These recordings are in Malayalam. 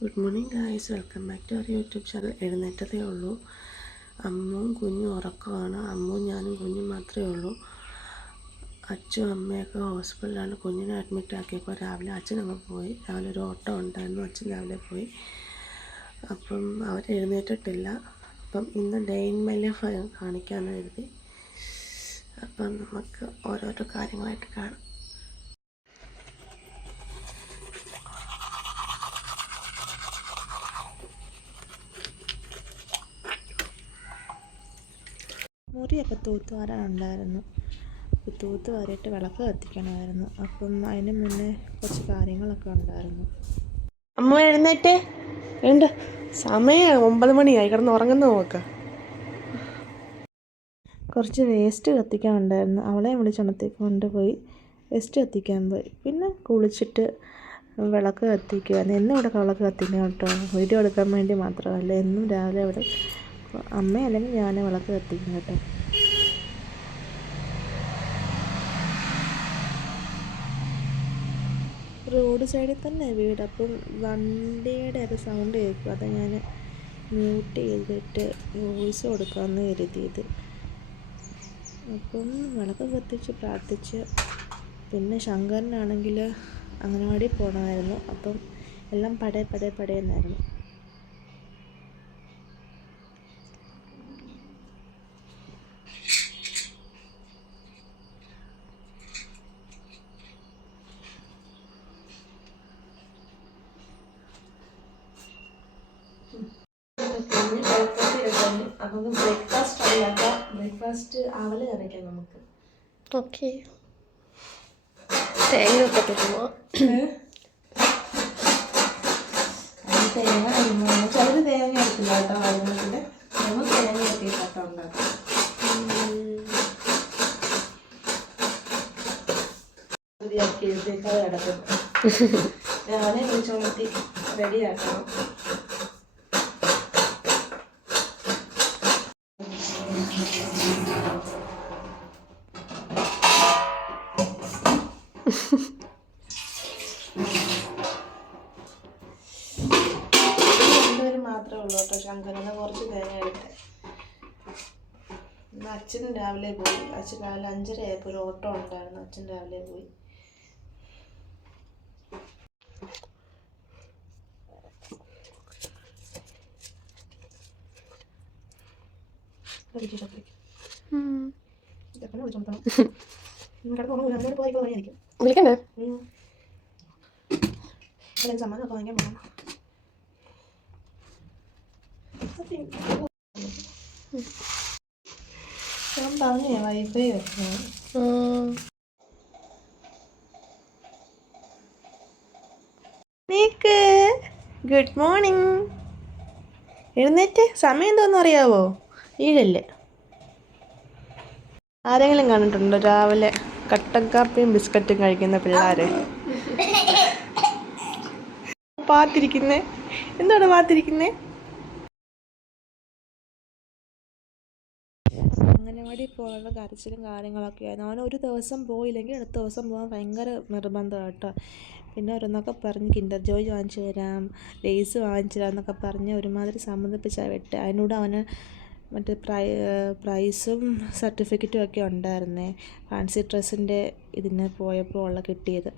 Good morning guys, welcome back to our YouTube channel. എഴുന്നേറ്റതേ ഉള്ളൂ. അമ്മും കുഞ്ഞും ഉറക്കമാണ്. അമ്മും ഞാനും കുഞ്ഞും മാത്രമേ ഉള്ളൂ. അച്ഛനും അമ്മയൊക്കെ ഹോസ്പിറ്റലിലാണ്. കുഞ്ഞിനെ അഡ്മിറ്റ് ആക്കിയപ്പോൾ രാവിലെ അച്ഛനങ്ങ് പോയി. രാവിലെ ഒരു ഓട്ടം ഉണ്ടായിരുന്നു, അച്ഛൻ രാവിലെ പോയി. അപ്പം അവർ എഴുന്നേറ്റിട്ടില്ല. അപ്പം ഇന്ന് ഡേ ഇൻ മൈ ലൈഫ് കാണിക്കാമെന്ന് കരുതി. അപ്പം നമുക്ക് ഓരോരോ കാര്യങ്ങളായിട്ട് കാണാം. മുറിയൊക്കെ തൂത്തുവാരാനുണ്ടായിരുന്നു. തൂത്ത് വാരിയിട്ട് വിളക്ക് കത്തിക്കണമായിരുന്നു. അപ്പം അതിന് മുന്നേ കുറച്ച് കാര്യങ്ങളൊക്കെ ഉണ്ടായിരുന്നു. അമ്മ എഴുന്നേറ്റേ വേണ്ട, സമയം 9 മണിയായി. കിടന്ന് ഉറങ്ങുന്ന നോക്കാം. കുറച്ച് വേസ്റ്റ് കത്തിക്കാനുണ്ടായിരുന്നു. അവളെ വിളിച്ചുണർത്തി കൊണ്ടുപോയി വേസ്റ്റ് കത്തിക്കാൻ പോയി. പിന്നെ കുളിച്ചിട്ട് വിളക്ക് കത്തിക്കുമായിരുന്നു. എന്നും ഇവിടെ വിളക്ക് കത്തിക്കണം കേട്ടോ. വീഡിയോ എടുക്കാൻ വേണ്ടി മാത്രമല്ല, എന്നും രാവിലെ ഇവിടെ അമ്മ അല്ലെങ്കിൽ ഞാൻ വിളക്ക് കത്തിക്കും കേട്ടോ. റോഡ് സൈഡിൽ തന്നെ വീട്. അപ്പം വണ്ടിയുടെ ഒക്കെ സൗണ്ട് കേൾക്കും. അത് ഞാൻ മ്യൂട്ട് ചെയ്തിട്ട് വോയിസ് കൊടുക്കാമെന്ന് കരുതിയത്. അപ്പം വിളക്ക് കത്തിച്ച് പ്രാർത്ഥിച്ച്, പിന്നെ ശങ്കരനാണെങ്കിൽ അംഗനവാടി പോകണമായിരുന്നു. അപ്പം എല്ലാം പടയെന്നായിരുന്നു. അപ്പം ബ്രേക്ക്ഫാസ്റ്റ് ഉണ്ടാക്കാം. ബ്രേക്ക്ഫാസ്റ്റ് അവല് കറിക്കാം നമുക്ക്. ഓക്കെ, തേങ്ങ ഒക്കെ തരുമോ? തേങ്ങ ചിലർ തേങ്ങ എടുക്കില്ല കേട്ടോ. അതിൻ്റെ നമ്മൾ തേങ്ങ എടുത്തിട്ടോ ഉണ്ടാക്കാം. റെഡിയാക്കി എഴുതിയേക്കാതെ കിടക്കുന്നു. ഞാനെ വിളിച്ചോണ്ടി റെഡിയാക്കണം. മാത്രമേ ഉള്ളൂ കേട്ടോ. ശങ്കരന് കുറച്ച് തേങ്ങ എടുത്ത്. ഇന്ന് അച്ഛൻ രാവിലെ പോയി. അച്ഛൻ രാവിലെ 5:30 ആയപ്പോൾ ഒരു ഓട്ടോ ഉണ്ടായിരുന്നു. അച്ഛൻ രാവിലെ പോയി. വിളിക്കണ്ടേ? സമ്മാനമൊക്കെ വാങ്ങിക്കാൻ പോകണം. ഞാൻ പറഞ്ഞേ വൈഫൈ വെക്കണം. Good morning. എഴുന്നേറ്റ്. സമയം എന്തോന്നും അറിയാവോ? 7 ആരെങ്കിലും കണ്ടിട്ടുണ്ടോ രാവിലെ കട്ടൻ കാപ്പിയും ബിസ്ക്കറ്റും കഴിക്കുന്ന പിള്ളേരെ? പാത്തിരിക്കുന്നേ എന്താണ് പാത്തിരിക്കുന്നേ? അംഗനവാടി പോകാനുള്ള കരച്ചിലും കാര്യങ്ങളൊക്കെ ആയിരുന്നു. അവൻ ഒരു ദിവസം പോയില്ലെങ്കിൽ അടുത്ത ദിവസം പോകാൻ ഭയങ്കര നിർബന്ധം കേട്ടോ. പിന്നെ ഓരോന്നൊക്കെ പറഞ്ഞ് കിൻഡർ ജോയ് വാങ്ങിച്ചു തരാം, ലേസ് വാങ്ങിച്ചു തരാം എന്നൊക്കെ പറഞ്ഞ് ഒരുമാതിരി സമ്മതിപ്പിച്ചാൽ വിട്ട്. അതിനോട് അവന് മറ്റേ പ്രൈസും സർട്ടിഫിക്കറ്റും ഒക്കെ ഉണ്ടായിരുന്നേ, ഫാൻസി ഡ്രസ്സിൻ്റെ ഇതിന് പോയപ്പോൾ ഉള്ള കിട്ടിയത്.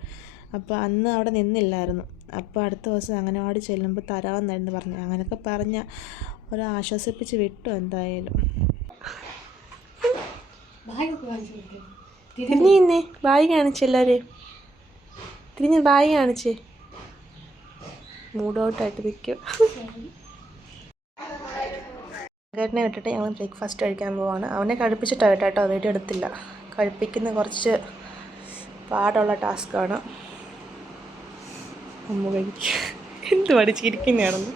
അപ്പോൾ അന്ന് അവിടെ നിന്നില്ലായിരുന്നു. അപ്പോൾ അടുത്ത ദിവസം അംഗനവാടി ചെല്ലുമ്പോൾ തരാമെന്നായിരുന്നു പറഞ്ഞു. അങ്ങനെയൊക്കെ പറഞ്ഞ് ഒരാശ്വസിപ്പിച്ച് വിട്ടു. എന്തായാലും തിരിഞ്ഞേ ബായി കാണിച്ച്, എല്ലാവരെയും തിരിഞ്ഞ് ബായി കാണിച്ച്. മൂഡൗട്ടായിട്ട് നിൽക്കും. ശങ്കരനെ വിട്ടിട്ട് ഞങ്ങൾ ബ്രേക്ക്ഫാസ്റ്റ് കഴിക്കാൻ പോവാണ്. അവനെ കഴിപ്പിച്ചിട്ടാണ് കേട്ടോ, വീഡിയോ എടുത്തില്ല. കഴിപ്പിക്കുന്ന കുറച്ച് പാടുള്ള ടാസ്ക്കാണ്. അമ്മ കഴിക്കുക എന്ത് പഠിച്ചിരിക്കുന്നതാണെന്ന്.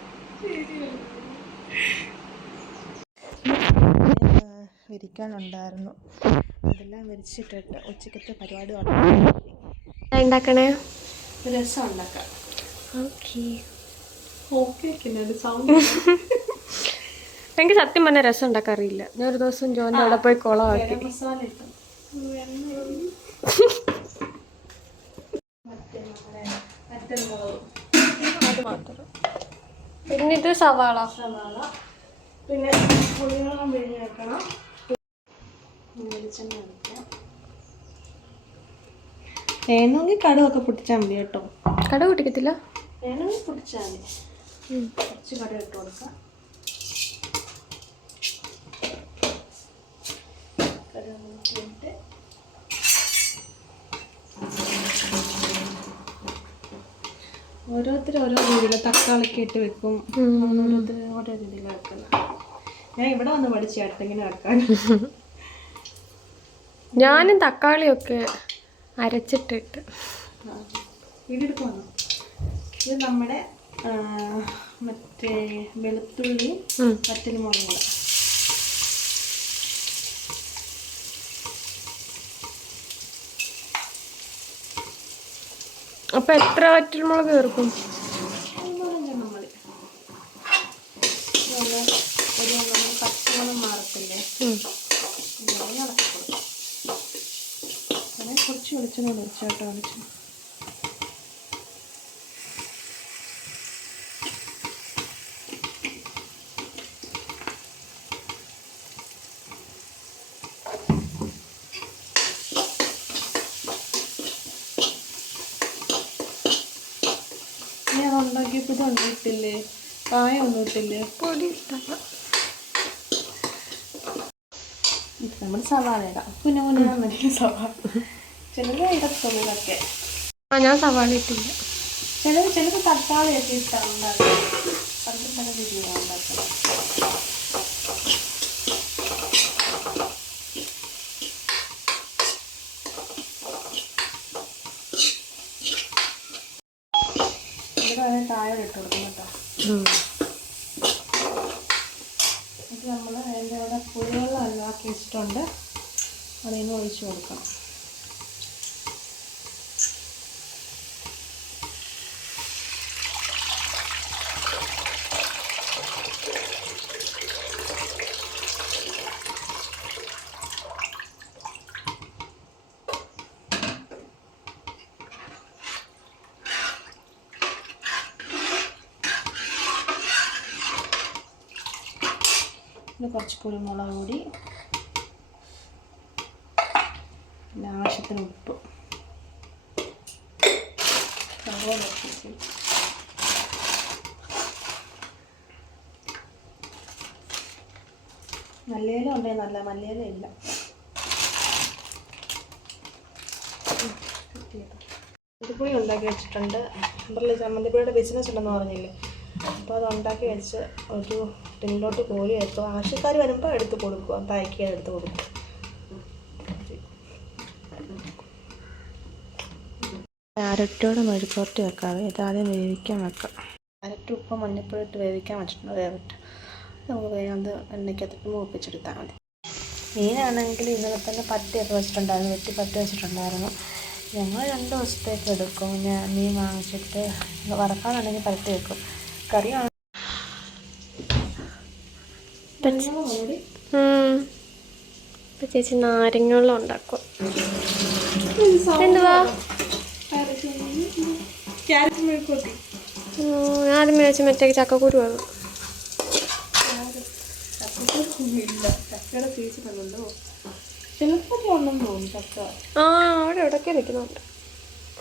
വിരിക്കാനുണ്ടായിരുന്നു, അതെല്ലാം വിരിച്ചിട്ടിട്ട് ഉച്ചക്കത്തെ പരിപാടി ഉണ്ടാക്കണേ. രസം ഉണ്ടാക്കാം. എനിക്ക് സത്യം പറഞ്ഞാൽ രസം ഉണ്ടാക്കാൻ അറിയില്ല. ഞാൻ ഒരു ദിവസം ജോൻ്റെ അവിടെ പോയി കുളമാക്കി. അത് മാത്രം. പിന്നെ ഇത് സവാള. പിന്നെ പുളിവെള്ളം പിഴിഞ്ഞ് വെക്കണം. വെളിച്ചെണ്ണ ഒഴിക്കാം. വേണമെങ്കിൽ കടുവൊക്കെ പൊട്ടിച്ചാൽ മതി കേട്ടോ. കടുക് പൊട്ടിക്കത്തില്ല? വേണമെങ്കിൽ പൊട്ടിച്ചാൽ മതി. കുറച്ച് കടുക് ഇട്ട് കൊടുക്കാം. കടുക് നോക്കിയിട്ട് ഓരോരുത്തരും ഓരോ രീതിയിൽ തക്കാളിക്ക് ഇട്ട് വെക്കും. ഓരോരുത്തരും ഓരോ രീതിയിൽ വെക്കുന്നത്. ഞാൻ ഇവിടെ വന്ന് പഠിച്ചു ചേട്ടൻ ഇങ്ങനെ വെക്കാൻ. ഞാനും തക്കാളിയൊക്കെ അരച്ചിട്ടിട്ട്. വീടെടുക്കുവാണോ? ഇത് നമ്മുടെ മറ്റേ വെളുത്തുള്ളിയും വറ്റൽമുളകും കൂടെ. അപ്പൊ എത്ര വറ്റൽമുളക് ചേർക്കും? ഒരു പച്ചമണം മാറത്തില്ലേ, അങ്ങനെ കുറച്ച് വെളിച്ചെണ്ണ ഒഴിച്ചോട്ടോ. വെളിച്ചെണ്ണ ഞാൻ ഉണ്ടാക്കിയപ്പോൾ ഇതൊന്നും ഇട്ടില്ലേ, കായ ഒന്നും ഇട്ടില്ലേ? പൊടി ഇഷ്ടമല്ല. നമ്മൾ സവാള ഇടാം. കുഞ്ഞു കുഞ്ഞാൻ മതി സവാള. ചിലർ ഇടത്തുള്ളൂ ഇതൊക്കെ. ഞാൻ സവാള ഇട്ടില്ല. ചിലർ തക്കാളിയൊക്കെ ഇട്ടാണ് ഉണ്ടാക്കുന്നത്. പല പല രീതിയിലാണ് ഉണ്ടാക്കുന്നത്. ഇവിടെ കായ ഇട്ട് കൊടുക്കും കേട്ടോ. ഇത് നമ്മൾ അതിൻ്റെ അവിടെ പുളിവെള്ളം അല്ലാക്കി വെച്ചിട്ടുണ്ട്, അതിൽ നിന്ന് ഒഴിച്ച് കൊടുക്കണം. കുറച്ച് കുരുമുളക് പൊടി, പിന്നെ ആവശ്യത്തിന് ഉപ്പ്. മല്ലിയില ഉണ്ടെങ്കിൽ നല്ല, മല്ലിയില ഇല്ല. ചമ്മന്തിപ്പൊടി ഉണ്ടാക്കി വെച്ചിട്ടുണ്ട്. പറഞ്ഞില്ലേ ചമ്മന്തിപ്പൊടിയുടെ ബിസിനസ് ഉണ്ടെന്ന് പറഞ്ഞില്ലേ, അപ്പോൾ അത് ഉണ്ടാക്കി വെച്ച് ഒരു ടിന്നിലോട്ട് കോരി വെക്കും. ആവശ്യക്കാർ വരുമ്പോൾ എടുത്ത് കൊടുക്കുക, പാക്ക് ചെയ്യാൻ എടുത്ത് കൊടുക്കും. ക്യാരറ്റോട് മെഴുക്കുവരട്ടി വെക്കാതെ ഇതാദ്യം വേവിക്കാൻ വെക്കാം. ക്യാരറ്റ് ഉപ്പ് മഞ്ഞപ്പൊടി ഇട്ട് വേവിക്കാൻ വെച്ചിട്ടുണ്ട്. വേവിട്ട് നമുക്ക് വേഗം എണ്ണയ്ക്കകത്തിട്ട് മൂപ്പിച്ചെടുത്താൽ മതി. മീനാണെങ്കിൽ ഇന്നലെ തന്നെ പട്ടിയൊക്കെ വെച്ചിട്ടുണ്ടായിരുന്നു, വെട്ടി പട്ടി വെച്ചിട്ടുണ്ടായിരുന്നു. ഞങ്ങൾ 2 ദിവസത്തേക്ക് എടുക്കും. ഞാൻ മീൻ വാങ്ങിച്ചിട്ട് വറക്കാനുണ്ടെങ്കിൽ പരത്തി വെക്കും. കറിയാണ് ചേച്ചി നാരങ്ങ വെള്ളം ഉണ്ടാക്കും. എന്തുവാ? ആദ്യം വെച്ച് മറ്റേ ചക്കക്കുരു ആണ്. അവിടെ എവിടെയൊക്കെ നിൽക്കുന്നുണ്ട്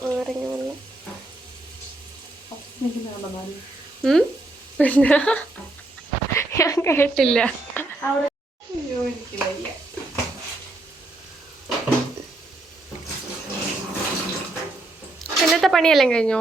നാരങ്ങ വെള്ളം. പിന്നെ ഞാൻ കേട്ടില്ല. ഇന്നത്തെ പണിയെല്ലാം കഴിഞ്ഞോ?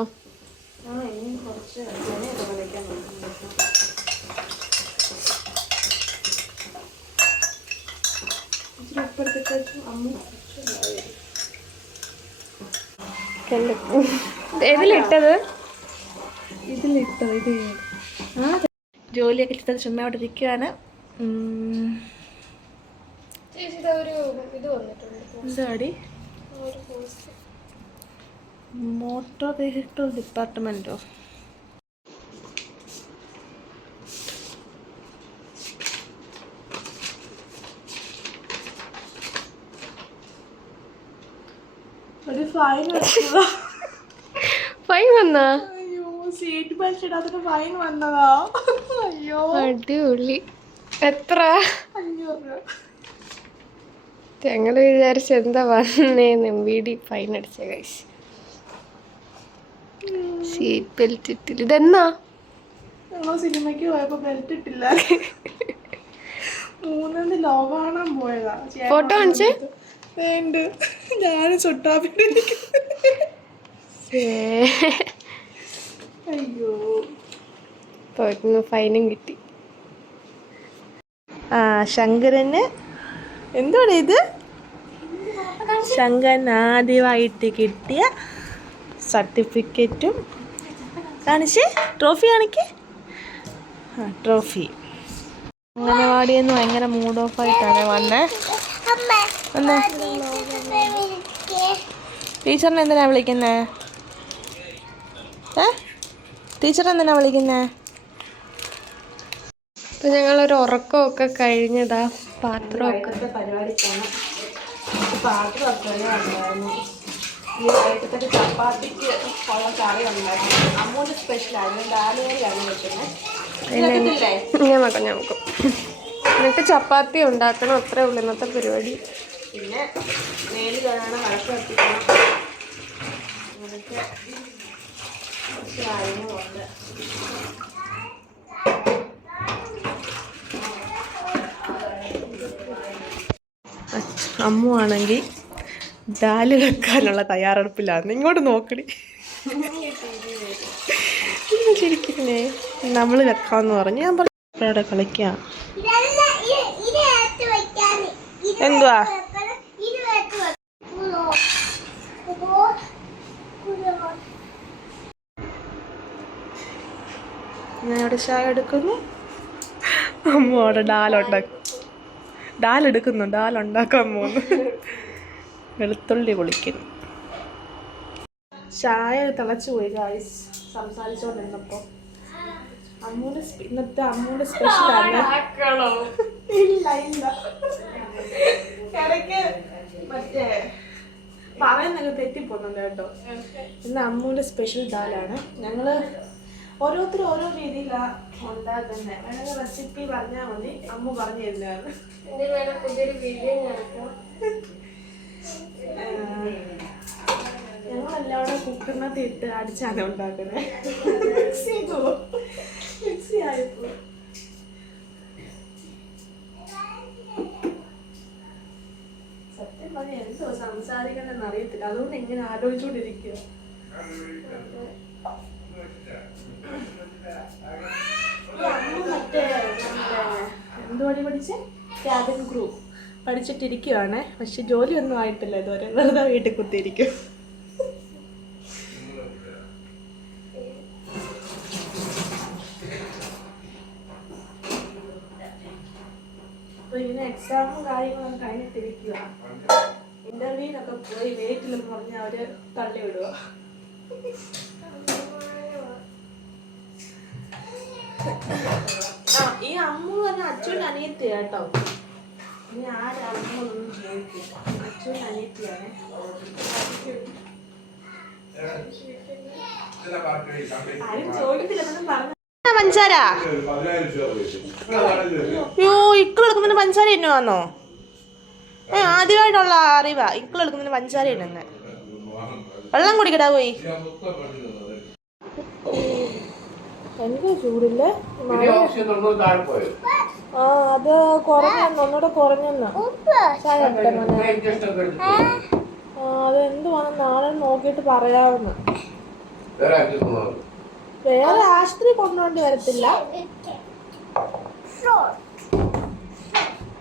ഇതിലിട്ടത് ഇത് ജോലിയൊക്കെ ചെയ്തത് ചുമ്മാ അവിടെ ഇരിക്കുകയാണ്. എന്താടി? മോട്ടോർ വെഹിക്കിൾ ഡിപ്പാർട്ട്മെൻറ്റോ? ഒരു ഫൈൻ വന്നാ? ഫൈൻ വന്നാ? അയ്യോ, സീറ്റ് ബെൽറ്റ് ഇടാതിന് ഫൈൻ വന്നതാ. അയ്യോ അടിപൊളി. എത്ര? 500 രൂപ. ഞങ്ങള് വിചാരിച്ച എന്താ വന്നേന്ന്. വീടി ഫൈൻ അടിച്ച കഴിച്ച്. സീറ്റ് ബെൽറ്റ് ഇട്ടില്ല. ഇതെന്നാ? ഞങ്ങൾ സിനിമയ്ക്ക് പോയപ്പോ ബെൽറ്റ് ഇട്ടില്ല. 3 ലോക കാണാൻ പോയതാ. ഫോട്ടോ കാണിച്ചേ? വേണ്ട, ഞാനും ചൊട്ടാപ്പിട്ട്. അയ്യോ, ഫൈനും കിട്ടി. ശങ്കരന് എന്താണ് ഇത്? ശങ്കരൻ ആദ്യമായിട്ട് കിട്ടിയ സർട്ടിഫിക്കറ്റും കാണിച്ച്. ട്രോഫി കാണിക്ക്. ട്രോഫി. അംഗനവാടിയെന്ന് ഭയങ്കര മൂഡ് ഓഫ് ആയിട്ടാണ് വന്നേ. ടീച്ചറിനെ എന്തിനാ വിളിക്കുന്നേ? ടീച്ചറെന്തിനാ വിളിക്കുന്നേ? അപ്പൊ ഞങ്ങളൊരു ഉറക്കമൊക്കെ കഴിഞ്ഞതാ. പാത്രമൊക്കെ പരിപാടി പോകണം. പാത്രമൊക്കെ ഉണ്ടായിരുന്നു. ഈ വൈകിട്ടത്തേക്ക് ചപ്പാത്തിക്ക് ഉള്ള കറി ഉണ്ടായിരുന്നു. അമ്മൂൻ്റെ സ്പെഷ്യലായിരുന്നു. ഡാലുകറിയാണ് വെക്കുന്നത്. ഞാൻ നോക്കും. എന്നിട്ട് ചപ്പാത്തി ഉണ്ടാക്കണം. അത്രേ ഉള്ളൂ ഇന്നത്തെ പരിപാടി. പിന്നെ മേല് കഴുകണം, വിളക്ക് കത്തിക്കണം. അങ്ങനത്തെ കുറച്ച് കാര്യങ്ങളുണ്ട്. അമ്മു ആണെങ്കിൽ ഡാല് വെക്കാനുള്ള തയ്യാറെടുപ്പിലാണ്. ഇങ്ങോട്ട് നോക്കണി. ശരിക്കുന്നേ നമ്മൾ വെക്കാമെന്ന് പറഞ്ഞു. ഞാൻ പറഞ്ഞു ഇവിടെ കളിക്കാം. എന്തുവാ? ഞാൻ അവിടെ ചായ എടുക്കുന്നു. അമ്മ അവിടെ ഡാലുണ്ടാക്കാൻ പോകുന്നു. വെളുത്തുള്ളി പൊളിക്കുന്നു. ചായ തിളച്ചു പോയി ഗായ്സ് സംസാരിച്ചോണ്ടിരുന്നപ്പോൾ. ഇന്നത്തെ അമ്മൂൻ്റെ സ്പെഷ്യലാണ്. ഇല്ല ഇടയ്ക്ക് മറ്റേ പറയുന്നൊക്കെ തെറ്റിപ്പോന്നുണ്ട് കേട്ടോ. ഇന്ന് അമ്മൂൻ്റെ സ്പെഷ്യൽ ദാലാണ്. ഞങ്ങള് ഓരോരുത്തരും ഓരോ രീതിയിലാണ് ഉണ്ടാക്കുന്നത്. വേണമെങ്കിൽ റെസിപ്പി പറഞ്ഞാൽ മതി, അമ്മ പറഞ്ഞു തരുന്നതാണ്. ഞങ്ങളെല്ലാവരും കുക്കറിനകത്ത് ഇട്ട് അടിച്ചാണ് ഉണ്ടാക്കുന്നത്. മിക്സി ആയപ്പോ സത്യം പറഞ്ഞ എന്തോ സംസാരിക്കണമെന്ന് അറിയത്തില്ല. അതുകൊണ്ട് ഇങ്ങനെ ആലോചിച്ചുകൊണ്ടിരിക്കുക. മറ്റേ എന്തുപടി പഠിച്ചേ? ക്യാബിൻ ക്രൂ പഠിച്ചിട്ടിരിക്കുവാണ്. പക്ഷെ ജോലിയൊന്നും ആയിട്ടില്ല ഇതുവരെ. വെറുതെ വീട്ടിൽ കുത്തിയിരിക്കും. അപ്പൊ ഇങ്ങനെ എക്സാമും കാര്യങ്ങളും കഴിഞ്ഞിട്ടിരിക്കുക. ഇന്റർവ്യൂവിനൊക്കെ പോയി വെയിറ്റിലും പറഞ്ഞ് അവര് തള്ളി വിടുക. ഈ അമ്മു പറഞ്ഞ അച്ഛൻ്റെ അനിയത്തി കേട്ടോ. ഇനി ആരും അമ്മൊന്നും ചോദിക്കില്ല. അച്ഛൻ്റെ അനിയത്തിയാണ്. ആരും ചോദിക്കില്ല. പറഞ്ഞു പഞ്ചാര. യോ, ഇക്കിൾ എടുക്കുന്നതിന് പഞ്ചാര എന്നെ വന്നോ? ആദ്യമായിട്ടുള്ള അറിവാ ഇക്കിൾ എടുക്കുന്നതിന് പഞ്ചാര എന്നെ. വെള്ളം കുടിക്കടാ പോയി. എനിക്ക് ചൂടില്ലേ? അത് കുറഞ്ഞെന്ന്, ഒന്നുകൂടെ കുറഞ്ഞെന്ന്. അതെന്തുവാന്ന് നാളെ നോക്കിയിട്ട് പറയാമെന്ന്. വേറെ ആശുപത്രി കൊണ്ടുപോണ്ടി വരത്തില്ല.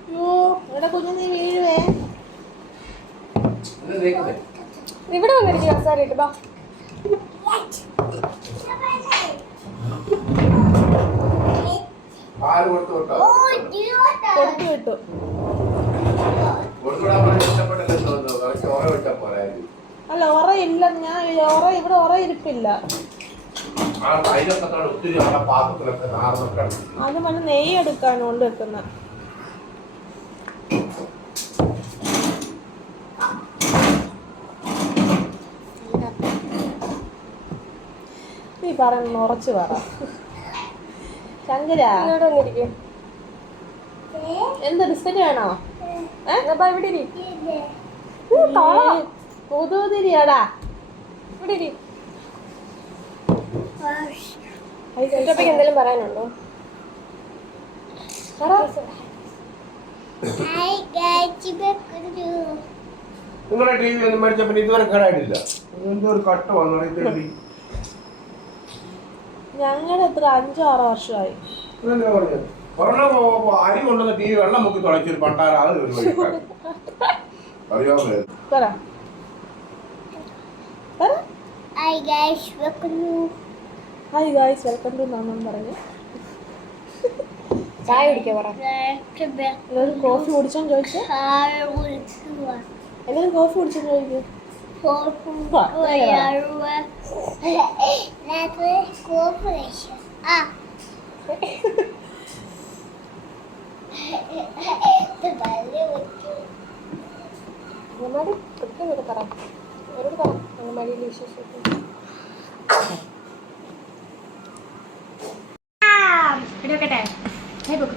അയ്യോ എടാ കുഞ്ഞു നീ വീഴുവേ. ഇവിടെ വന്നിരിക്കും കസാരയിട്ട്. ബാ കൊടുത്തു വിട്ടു. അല്ല ഉറയില്ല. ഞാൻ ഇവിടെ ഉറയിരിപ്പില്ല. അത് മറ്റേ നെയ്യ് എടുക്കാണ് കൊണ്ട് വെക്കുന്ന. നീ പറയുന്നു ഉറച്ചു പറ. ശങ്കര ഇവിടെ വന്നിരിക്കും. എന്താ ബിസ്ക്കറ്റ് വേണോ? ഇവിടെ ഇരി. കൊതുതിരിയാടാ. ഇവിടെ ഇരി. എന്തെങ്കിലും പറയാനുണ്ടോ? നിങ്ങളുടെ ടി വി ഒന്നും മേടിച്ച പിന്നെ ഇതുവരെ കേടായിട്ടില്ല. ഒരു കട്ട വന്നു. ഞങ്ങളുടെ എത്ര 5-6 വർഷമായി. അരി കൊണ്ടുവന്ന ടി വി വെള്ളം മുക്കി തുളച്ചൊരു പണ്ടാര അത് അറിയാമോ? ഹായ് ഗായ്സ് വെൽക്കം ടു നാമം പറഞ്ഞു. ചായ കുടിക്കാൻ പറ. എല്ലാവരും കോഫി കുടിച്ചോന്ന് ചോദിച്ചു. എല്ലാവരും കോഫി കുടിച്ചോന്ന് ചോദിക്കും. അങ്ങമാടി ഒറ്റ പറ. അവരോട് പറ അങ്ങമാടിയിൽ വിശേഷം. ഇടക്കട്ടെ. കൈ പൊക്ക്.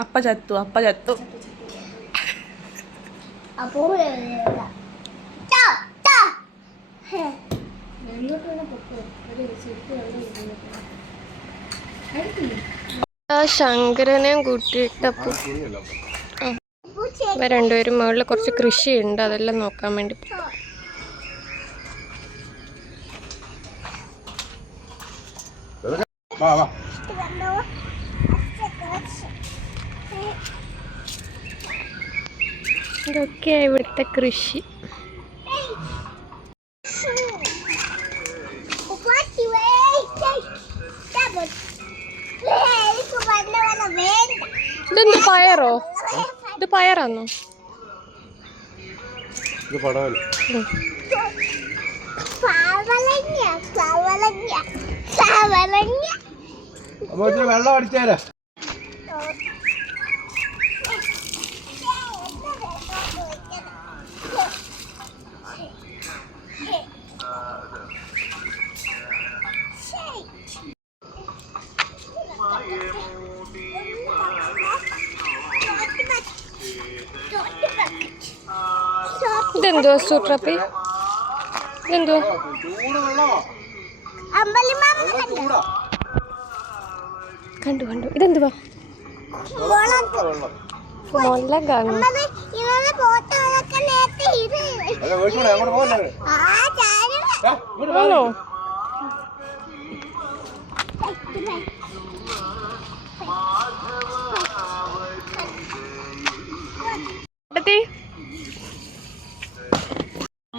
അപ്പ ചത്തു. ശങ്കരനെയും കൂട്ടിയിട്ടപ്പോ ഇവ രണ്ടുപേരും മുകളിൽ കുറച്ച് കൃഷിയുണ്ട്, അതെല്ലാം നോക്കാൻ വേണ്ടി. ഇതൊക്കെയാ ഇവിടുത്തെ കൃഷി. ഇതെന്ത് പയറോ? ഇത് പയറാന്നോ? ഇത് പടവല. അപ്പൊ ഇത്തിരി വെള്ളം അടിച്ചേരാ. ഇതെന്തോ സൂട്രപ്പി? ഇതെന്തോ? കണ്ടു. ഇതെന്തുവാ? മുളകാണോ? ആണോ?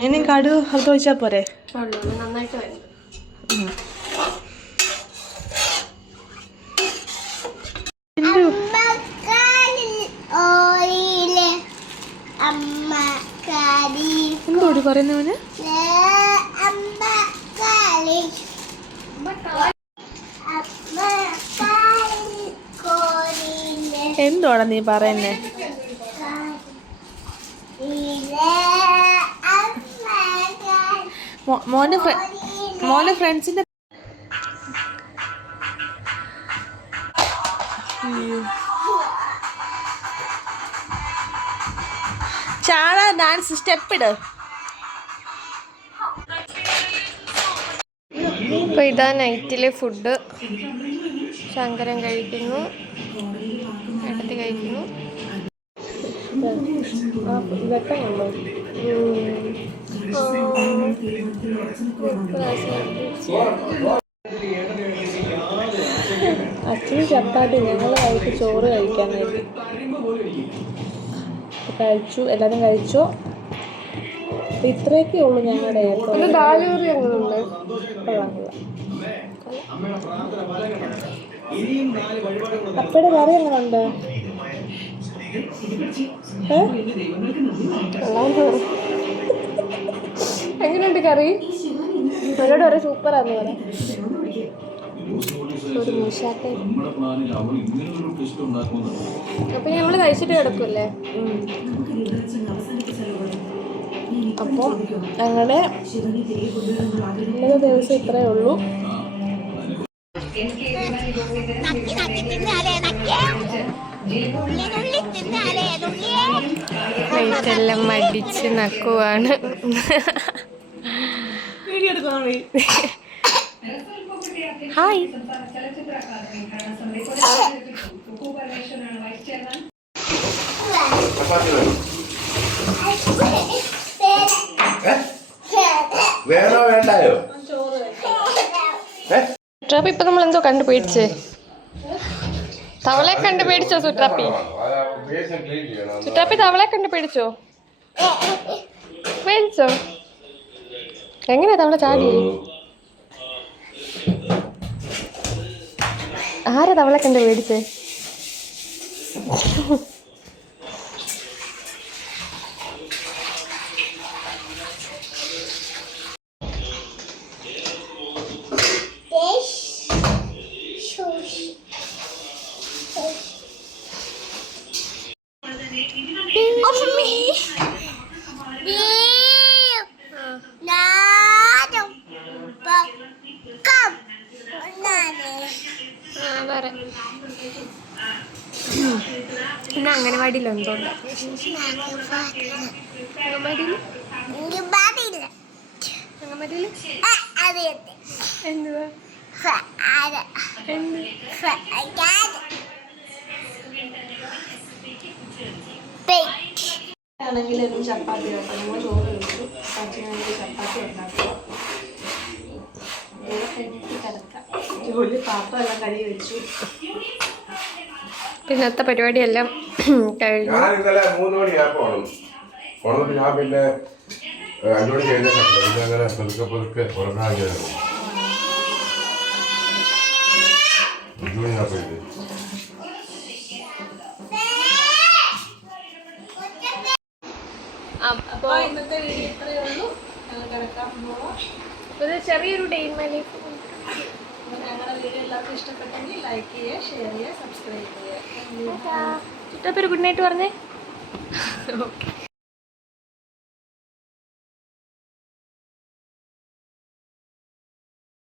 ഇനി കടുക് അത് ഒഴിച്ചാൽ പോരെ? നന്നായിട്ട് വരുന്നു. എന്തോടി പറയുന്നവന്? എന്തോടാ നീ പറയുന്നേ? മോനെ ഫ്രണ്ട്സിന്റെ ചാട ഡാൻസ് സ്റ്റെപ്പ് ഇട്. അപ്പോൾ ഇതാ നൈറ്റിലെ ഫുഡ്. ശങ്കരൻ കഴിക്കുന്നു, ഏട്ടത്തി കഴിക്കുന്നു. വെട്ടം കണ്ടോ? അച്ഛന് ചപ്പാത്തി, ഞങ്ങൾ വൈകിട്ട് ചോറ് കഴിക്കാനായിട്ട് കഴിച്ചു. എല്ലാവരും കഴിച്ചു. ഇത്രയൊക്കെ ഉള്ളൂ ഞങ്ങളുടെ അപ്പയുടെ കറി എങ്ങനെയുണ്ട്? എങ്ങനെയുണ്ട് കറി? അവരോട് പറയാം സൂപ്പറാന്ന് പറയാം. ഒരു മൂശാട്ടെ. അപ്പൊ നമ്മൾ കഴിച്ചിട്ട് കിടക്കൂല്ലേ? അപ്പം അങ്ങനെ ഇന്നത്തെ ദിവസം ഇത്രയേ ഉള്ളൂ. പ്ലേറ്റെല്ലാം മടിച്ച് നക്കുവാണ്. ഹായ്. വേണോ വേണ്ടായോ? സുട്രാപ്പി ഇപ്പൊ നമ്മൾ എന്തോ കണ്ടുപിടിച്ചേ? തവളെ കണ്ടുപിടിച്ചോ സുട്രാപ്പി? സുട്രാപ്പി തവളെ കണ്ടുപിടിച്ചോ? മേടിച്ചോ? എങ്ങനെയാ തവള ചാടി? ആരാ തവളെ കണ്ട് മേടിച്ചേ? പിന്നെ അംഗനവാടിയിലെന്തോ എന്തുവാ ആണെങ്കിൽ ഒരു ചപ്പാത്തി കേട്ടോ, നമ്മൾ ചോറ് കഴിച്ചു. അച്ഛനാണെങ്കിൽ ചപ്പാത്തി ഉണ്ടാക്കുക. കിടക്കാം. ജോലി പാത്രമെല്ലാം കഴുകി വെച്ചു. പിന്നത്തെ പരിപാടിയെല്ലാം കഴിഞ്ഞു. ഞാൻ ഇന്നലെ 3 മണിയായപ്പോൾ ഉണർന്നിട്ട് ഞാൻ പിന്നെ 5 മണി കഴിഞ്ഞിട്ടുണ്ട്. പിന്നെ അങ്ങനെ പതുക്കെ ഉറങ്ങാൻ 5 മണിയായപ്പോൾ അപ്പോൾ ഇന്നത്തെ വീഡിയോ ഇത്രയേ ഉള്ളൂ. ഞങ്ങൾ കിടക്കാൻ പോവാം. ഇത് ചെറിയൊരു ഡേ ഇൻ മൈ ലൈഫ്. ഞങ്ങളുടെ വീഡിയോ എല്ലാവർക്കും ഇഷ്ടപ്പെട്ടെങ്കിൽ ലൈക്ക് ചെയ്യുക, ഷെയർ ചെയ്യുക, സബ്സ്ക്രൈബ് ചെയ്യുക. ചുറ്റപ്പേര് ഗുഡ് നൈറ്റ് പറഞ്ഞേ. ഓക്കെ.